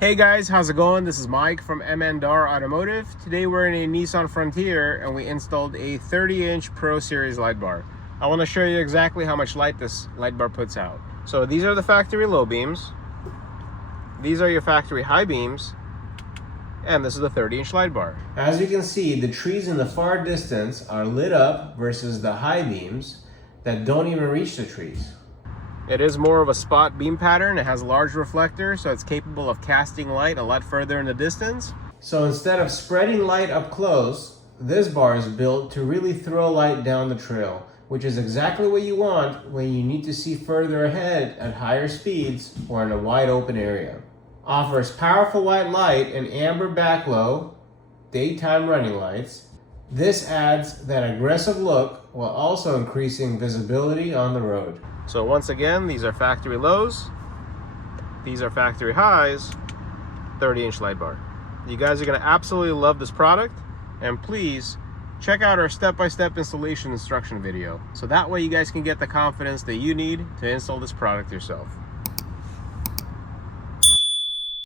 Hey guys, how's it going? This is Mike from M&R Automotive. Today we're in a Nissan Frontier and we installed a 30-inch Pro Series light bar. I want to show you exactly how much light this light bar puts out. So these are the factory low beams. These are your factory high beams. And this is the 30-inch light bar. As you can see, the trees in the far distance are lit up versus the high beams that don't even reach the trees. It is more of a spot beam pattern. It has large reflectors, so it's capable of casting light a lot further in the distance. So instead of spreading light up close, this bar is built to really throw light down the trail, which is exactly what you want when you need to see further ahead at higher speeds or in a wide open area. Offers powerful white light and amber backglow, daytime running lights. This adds that aggressive look while also increasing visibility on the road. So once again, these are factory lows, these are factory highs, 30-inch light bar. You guys are gonna absolutely love this product, and please check out our step-by-step installation instruction video. So that way you guys can get the confidence that you need to install this product yourself.